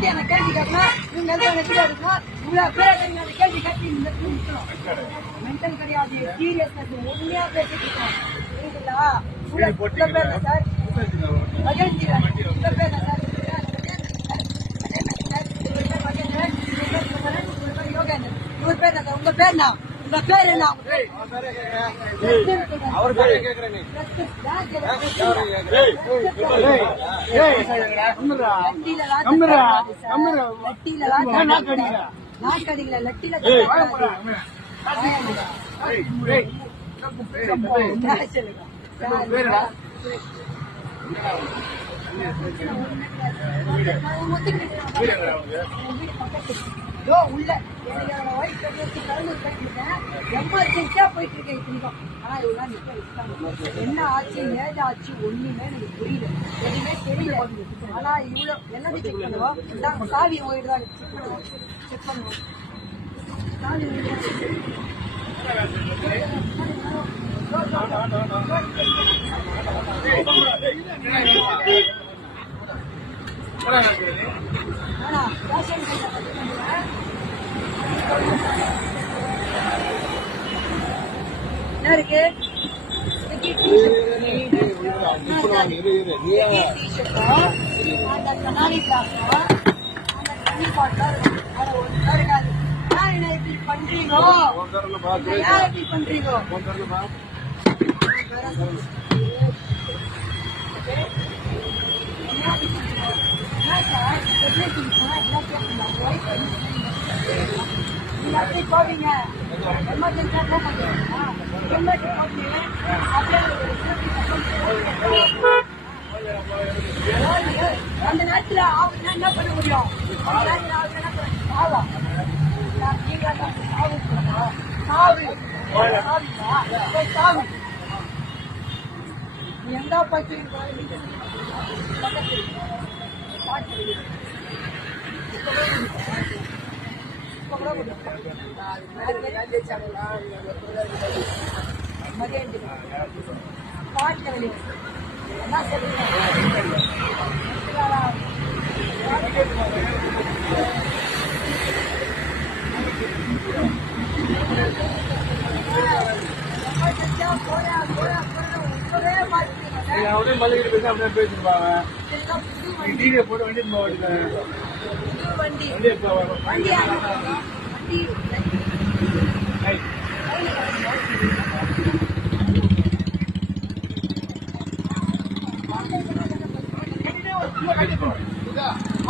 பத்தி அந்த கேள்வி கேட்கணும். இவங்க எல்லாம் எப்படி இருக்கணும், இவ்வளவு பேர் அந்த கேள்வி கேட்டு நிற்கணும். மென்டல் கிடையாது, சீரியஸ்னஸ் உண்மையா பேசிட்டு இருக்கோம். புரியுதுங்களா? உங்க பேர் சார் மகேந்திரன், உங்க பேர் சார் யோகேந்திரன், இவர் பேர் சார். உங்க பேர் என்ன? உங்க பேர் என்ன? அவர் பேர் கேக்குறேன். நாக்கடியில லட்டில உள்ள எமர்ஜென்சியா போயிட்டு இருக்கேன் இத்தனைக்கும். ஆனா இவ்வளவு என்ன ஆச்சு, ஏது ஆச்சு ஒண்ணுமே எனக்கு புரியல, எதுவுமே தெரியல. ஆனா இவ்வளவு என்னது செக் பண்ணுவோம், சாவி போயிட்டு தான் செக் பண்ணுவோம். சாவி என்ன இருக்கு? அந்த கண்ணாடி கிளாஸும் அந்த தண்ணி பாட்டிலும் இருக்காது. ஏன் என்ன இப்படி பண்றீங்க? ஏன் இப்படி பண்றீங்க? அப்படி போவீங்க எமர்ஜென்சியா போக மாட்டீங்களா? அந்த நேரத்துல ஆகுதுன்னா என்ன பண்ண முடியும்? சாவு எங்க பச்சு பாட்டு என்ன சொல்லுங்க. அவரே மல்லிகிட்டு பேச அப்படியே பேசிருப்பாங்க. போட்டு வண்டி வண்டி